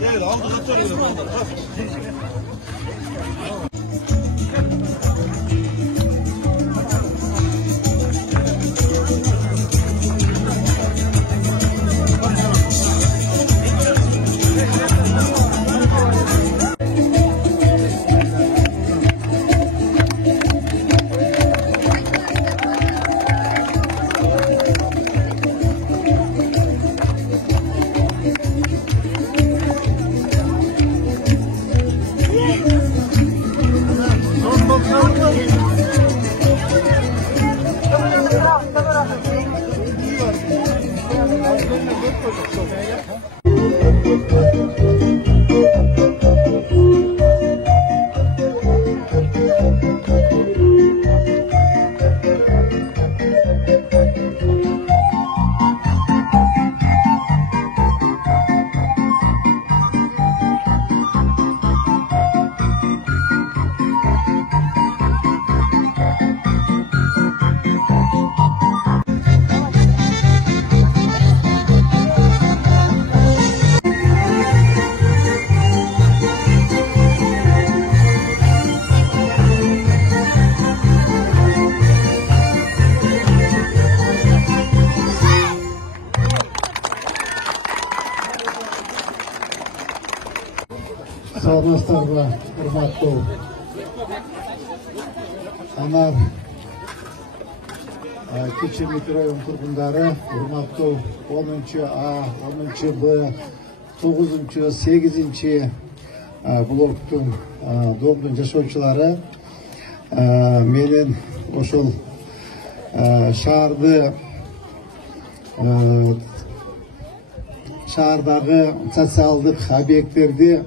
Gel aldı kaçıyor. Sağlıklarla hürmetli Anar Keçi mikroyum turgundары, hürmetli 10-A, 10-B, 9-8 bloktun domdun жашоочулары менен ошол шаардагы социалдык объекттерди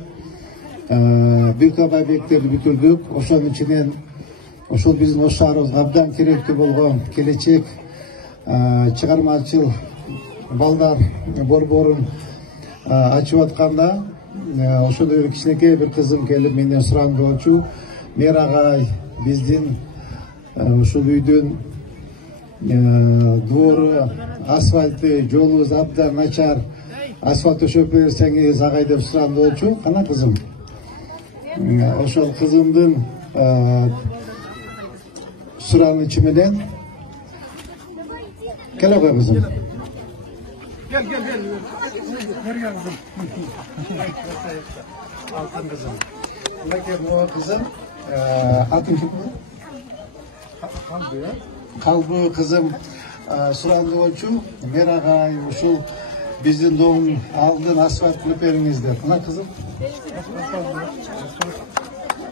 бир топ объекттерди бүтүрдүк. Ошонун ичинен ошол биздин ош шаарыбызга абдан керектүү болгон келечек чыгармачыл балдар борборун ачып атканда ошондой бир кичинекей бир кызым келип менден сураган болчу. Мер агай, биздин ушул үйдүн двору, асфальты, жолубуз абдан начар. Асфальт төшөп берсеңиз агай деп сураган болчу. Кана кызым. Ошол кызымдын суранычы менен кел ага кызым. Gel. Nereye kızım? Altın kızım. Mına kızım. Atın kim bu? Kaldı ya. Kalbı kızım surandı olçu. Mer agay uşul bizdin doğum aldın asfalt kulüplerimizde. Mına kızım.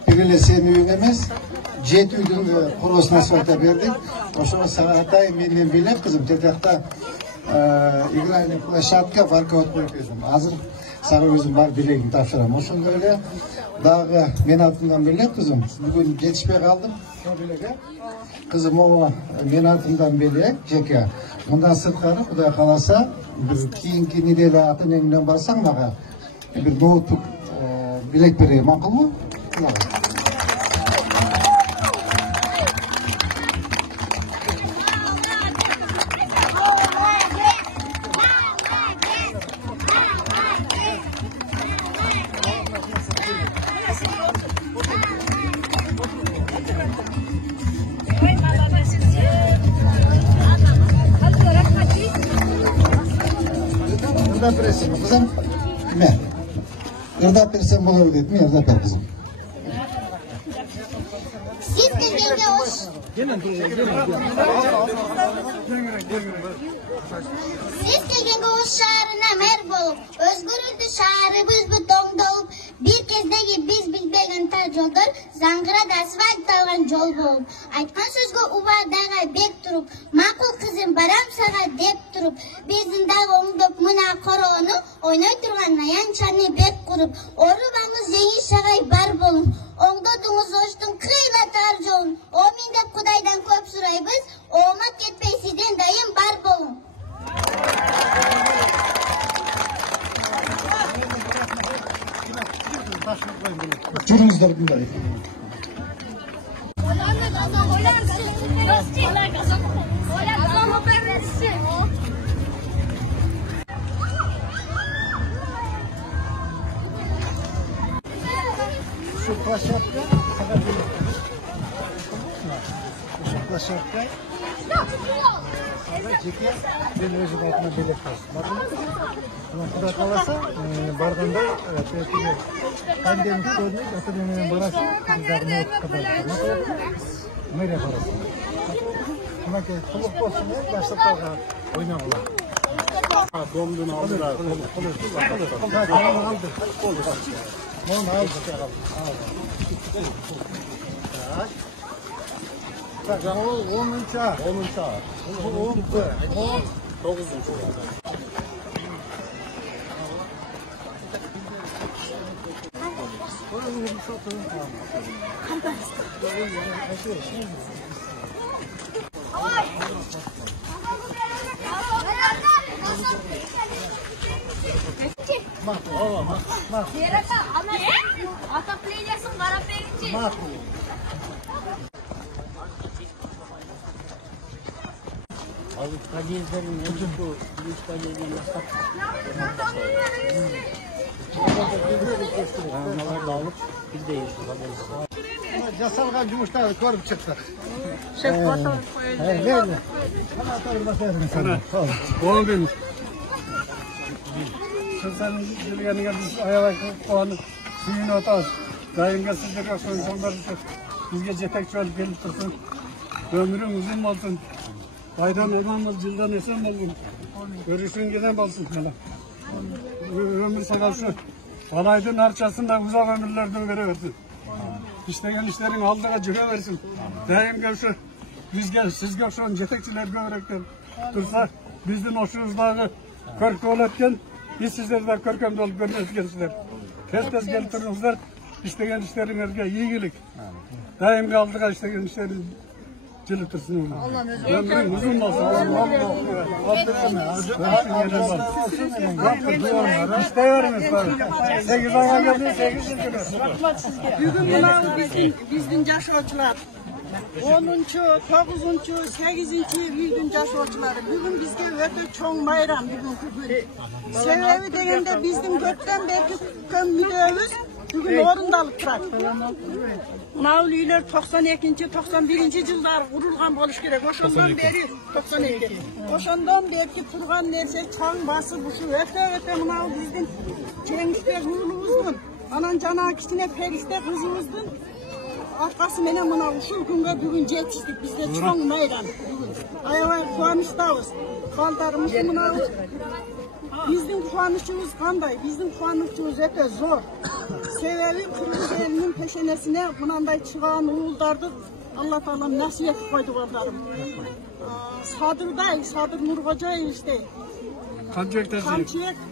Birine senin üyün emez. Jet üydün kuruluşuna asfalta verdik. Oşuna sana atay menden bilek kızım. Tetakta игральный площадка варкаут коюп өзүм. Азыр сага өзүм бар билегимди тапшырам. Ошондой эле дагы мен атымдан белек кызым. Бүгүн жетишпей калдым. Ошол белек кызым могу мен атымдан белек жеке. Мындан сырткары Кудай кааласа кийинки неделе атын эңден барсаң мага бир ноутбук билек берейин, макулбу? Irdat berесиң кызым? Киме? Irdat берсең болор дейт. Мен ырдап бер кызым. Siz kelgenge hoş. Siz kelgenge hoş şaharına mer bolup, özgürlüktü şaharыбызды тоңдолуп, bir kezdеги biz билбеген тар жолдор заңгырат асфальтталган жол болуп, айткан сөзгө убадага бек туруп, макул кызым барам сага деп туруп, биздин дагы оңдоп мына короону ойной турган аянчаны бек куруп, орубаңыз жеңиш агай бар болун, оңдодуңуз оштун кыйла тар жолун, омин деп Кудайдан көп сурайбыз, оомат кетпей сизден дайым бар болун. Жүрүңүздөр мындай. Şu площадка, şu площадка, жеке мен өзім атыма билет басым. Құда қаласа, барғанда пандемик көрінеді, өтіменен барасың, мэрия барасың. Мұнакей құлық болсын, баштықтарға ойнап олар. Domdun aldılar. Onu aldık. Bak, o 10. ağ. 10. ağ. Bu 10. 9. Отоплениесін қарап беріңші. Al подъездердің өтіп үш подъезден бастап аналарды алып бізде Жасалған жұмыстарды көріп шықтық. Шеф, фото қойылды. Oğlum benim. Sen gelene biz ayağa puanı suyun atağız. Dayınga sizlere soyunsanlar bizge jetekçi olup gelip dursun. Ömrün uzun olsun. Bayram olmamız yıldan esen olsun. Görüşün giden olsun. Ömür sakalsı. Alaydın harçasında uzak ömürlerden veriversin. İşten işlerin aldığa cüge versin. Dayım görüşü. Bizge, sizge şu jetekçiler görekler dursa bizden hoşunuzdağı körkü olarken biz sizlerden körkemde olup görmezsizler. Tez gelip durunuzlar. İstegen işlerinizge iyilik. Daim kaldığa istegen işlerin cılıp dursun. Ömrün uzun olsun. İsteyoruz. 8 ayga geldi, 8 günü. Бүгін мынау біздің жашаушылар 10-чы, 9-чы, 8-чі үйдің жашаушылары. Бүгін бізге өте чоң майрам бүгінгі күн. Себебі дегенде біздің көптен бері күткен мүддеміз бүгін орындалып тұрады. Мынау үйлер 92-91 жылдары құрылған болуш керек. Ошондон бери 92. Ошондон бери турган нерсе чаң басып ушу өтө мынау биздин жеңиште уулубуздун, анан жана кичине периште кызыбыздын аркасы менен мына ушул күнгө бүгүн жетиштик. Бизде чоң майрам бүгүн. Аябай кубанычтабыз. Балдарымыз мынау биздин кубанычыбыз кандай? Биздин кубанычыбыз өтө зор. Себеби кыргыз элинин пешенесине мынандай чыган уулдарды Алла Таала насип этип койду балдарым. Садыр Нуркожоевичтей, Камчек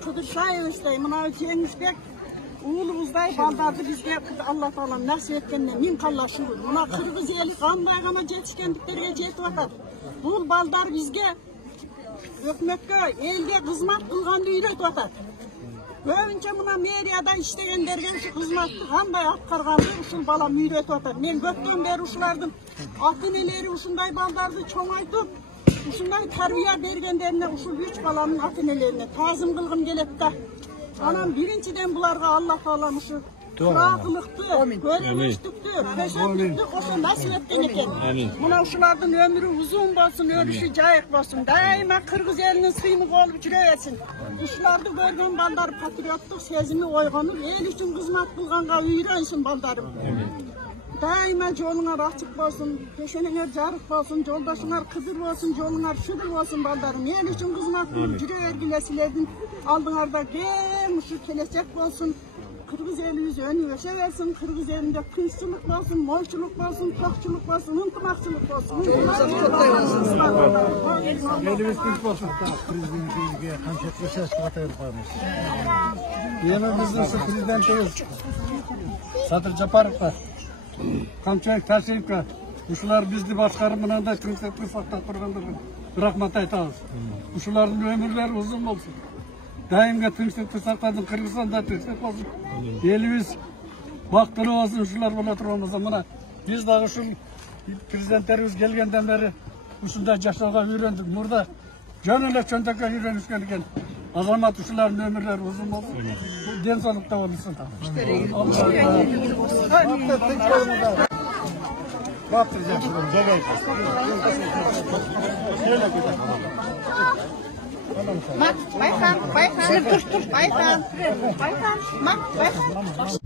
Кыдыршаевичтей, мынау Жеңишбек уулубуздай балдарды бизге Алла Таала насип эткенине миң калла шүгүр. Мына кыргыз эли кандай гана жетишкендиктерге жетип атат. Бул балдар бизге өкмөткө, элге кызмат кылганды үйрөтүп атат. Көбүнчө мына мэрияда иштегендерге ушу кызматты кандай аткарганды ушул балам үйрөтүп атат. Мен көптөн бери ушулардын ата-энелери ушундай балдарды чоңойтуп, ушундай тарбия бергендерине ушул 3 баламдын ата-энелерине таазым кылгым келет да. Анан биринчиден буларга Алла Таала ушу туракылыкты, көрүнүштүктү, пешендиктү кошо насип эткен экен. Мына ушулардын өмүрү узун болсун, өрүшү жайык болсун. Дайыма кыргыз элинин сыймыгы болуп жүрө берсин. Ушуларды көргөн балдар патриоттук сезими ойгонуп, эл үчүн кызмат кылганга үйрөнсүн балдарым. Дайыма жолуңар ачык болсун, пешениңер жарык болсун, жолдошуңар кыдыр болсун, жолуңар шүгүр болсун балдарым. Эл үчүн кызмат кылып жүрө бергиле, силердин алдыңарда кем ушу келечек болсун. Kırgız elimiz önü öşe versin, Kırgız elinde kıyısçılık olsun, moyçuluk olsun, tokçuluk olsun, ıntımakçılık olsun. Elimiz kıyık olsun. Prezidentliğe konfetli söz katılır koymuş. Yeni bizden prezidentimiz Satır Japarov'la, Kamçayık Taşıyık'la, uşular bizdi başkarı mınanda tırsak turgandır. Rahmat aytağız. Uşuların ömürleri uzun olsun. Daimga tinchlik tursaqlardan Qirg'izistonda tinchlik olsun. Elimiz vaqtli olsun, shular bo'la turibmiz. Mana biz dag'i shu prezidentlarimiz kelgandan beri shunday yashashga uyrendik. Murda jonilab cho'ntakka uyrenishgan ekan. Azamat uşuların ömürleri uzun olsun. Densolukta olsun. Mak, Baykan. Dur. Baykan. Mak, Baykan.